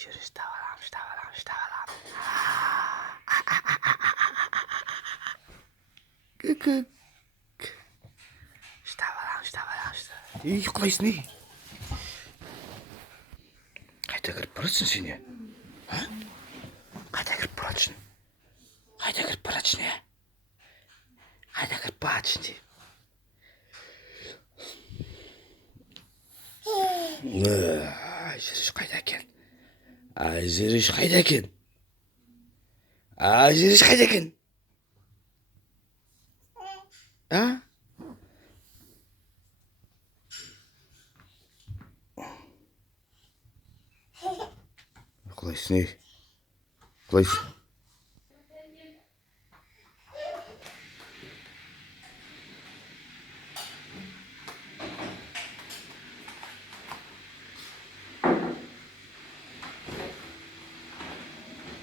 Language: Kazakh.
жүріш табалам. Күк. Табалам. Ей, құлайсың не? Қайда кіріп баратсың сен, е? Қайда кіріп баратсың? Қайда кіріп баратсың, е? Қайда кіріп баратсың, де? Жүріш қайда екен? Жүріш қайда екен? Жүріш қайда екен? Құлайсың, не? Құлайсың.